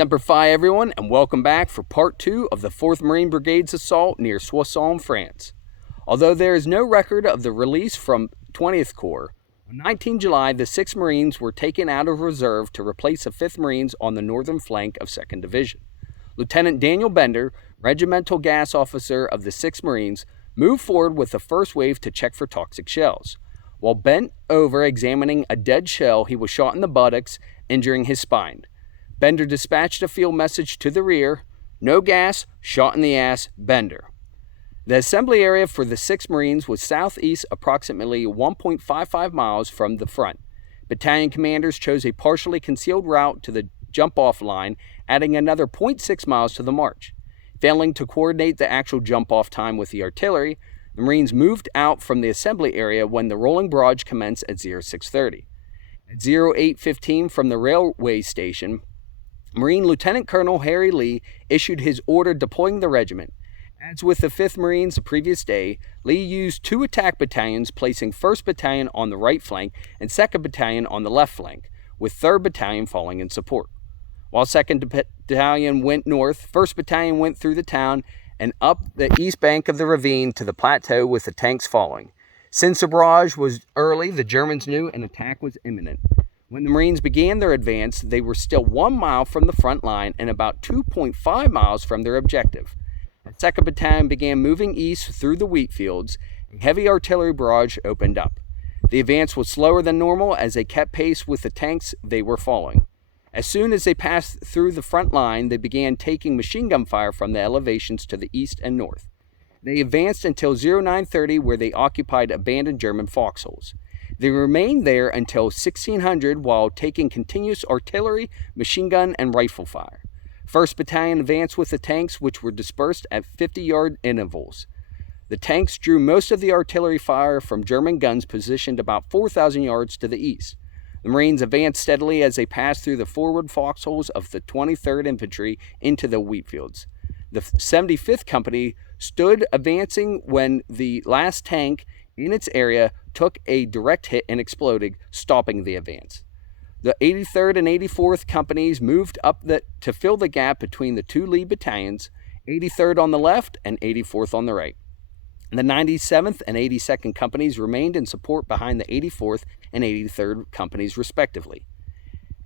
Semper Fi, everyone, and welcome back for part 2 of the 4th Marine Brigade's assault near Soissons, France. Although there is no record of the release from 20th Corps, on 19 July the 6th Marines were taken out of reserve to replace the 5th Marines on the northern flank of 2nd Division. Lieutenant Daniel Bender, regimental gas officer of the 6th Marines, moved forward with the first wave to check for toxic shells. While bent over examining a dead shell, he was shot in the buttocks, injuring his spine. Bender dispatched a field message to the rear: "No gas, shot in the ass, Bender." The assembly area for the 6th Marines was southeast approximately 1.55 miles from the front. Battalion commanders chose a partially concealed route to the jump-off line, adding another 0.6 miles to the march. Failing to coordinate the actual jump-off time with the artillery, the Marines moved out from the assembly area when the rolling barrage commenced at 0630. At 0815 from the railway station, Marine Lieutenant Colonel Harry Lee issued his order deploying the regiment. As with the 5th Marines the previous day, Lee used 2 attack battalions, placing 1st Battalion on the right flank and 2nd Battalion on the left flank, with 3rd Battalion falling in support. While 2nd Battalion went north, 1st Battalion went through the town and up the east bank of the ravine to the plateau, with the tanks following. Since the barrage was early, the Germans knew an attack was imminent. When the Marines began their advance, they were still 1 mile from the front line and about 2.5 miles from their objective. The 2nd Battalion began moving east through the wheat fields. A heavy artillery barrage opened up. The advance was slower than normal as they kept pace with the tanks they were following. As soon as they passed through the front line, they began taking machine gun fire from the elevations to the east and north. They advanced until 0930, where they occupied abandoned German foxholes. They remained there until 1600 while taking continuous artillery, machine gun, and rifle fire. 1st Battalion advanced with the tanks, which were dispersed at 50-yard intervals. The tanks drew most of the artillery fire from German guns positioned about 4,000 yards to the east. The Marines advanced steadily as they passed through the forward foxholes of the 23rd Infantry into the wheat fields. The 75th Company stood advancing when the last tank in its area took a direct hit and exploded, stopping the advance. The 83rd and 84th Companies moved up to fill the gap between the 2 lead battalions, 83rd on the left and 84th on the right. The 97th and 82nd Companies remained in support behind the 84th and 83rd Companies respectively.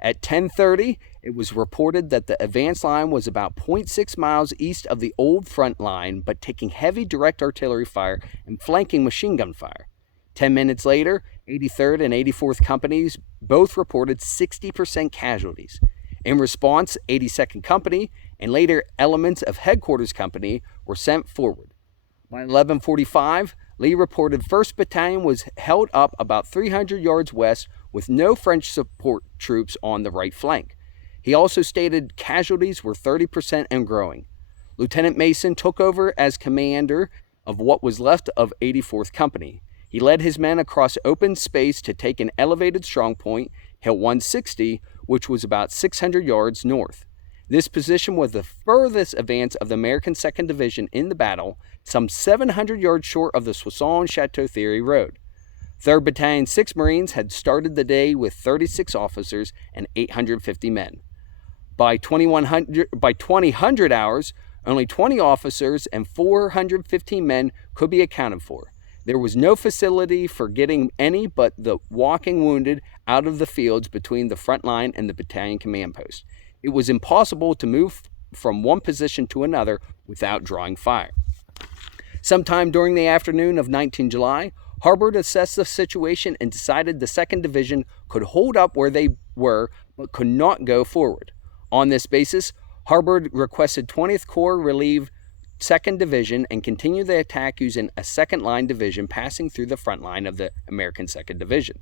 At 10:30, it was reported that the advance line was about 0.6 miles east of the old front line, but taking heavy direct artillery fire and flanking machine gun fire. 10 minutes later, 83rd and 84th Companies both reported 60% casualties. In response, 82nd Company and later elements of Headquarters Company were sent forward. By 11:45, Lee reported 1st Battalion was held up about 300 yards west with no French support troops on the right flank. He also stated casualties were 30% and growing. Lieutenant Mason took over as commander of what was left of 84th Company. He led his men across open space to take an elevated strongpoint, Hill 160, which was about 600 yards north. This position was the furthest advance of the American 2nd Division in the battle, some 700 yards short of the Soissons-Château-Thierry road. 3rd Battalion 6th Marines had started the day with 36 officers and 850 men. By 2000 hours, only 20 officers and 415 men could be accounted for. There was no facility for getting any but the walking wounded out of the fields between the front line and the battalion command post. It was impossible to move from one position to another without drawing fire. Sometime during the afternoon of 19 July, Harbord assessed the situation and decided the 2nd Division could hold up where they were but could not go forward. On this basis, Harbord requested 20th Corps relieve 2nd Division and continue the attack using a second-line division passing through the front line of the American 2nd Division.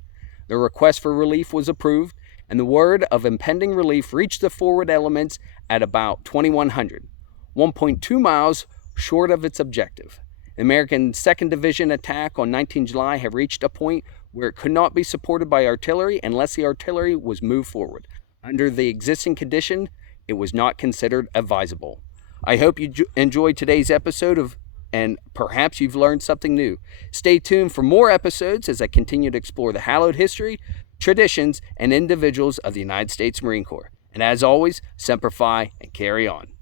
The request for relief was approved, and the word of impending relief reached the forward elements at about 2100, 1.2 miles short of its objective. The American 2nd Division attack on 19 July had reached a point where it could not be supported by artillery unless the artillery was moved forward. Under the existing condition, it was not considered advisable. I hope you enjoyed today's episode and perhaps you've learned something new. Stay tuned for more episodes as I continue to explore the hallowed history, traditions, and individuals of the United States Marine Corps. And as always, Semper Fi and carry on.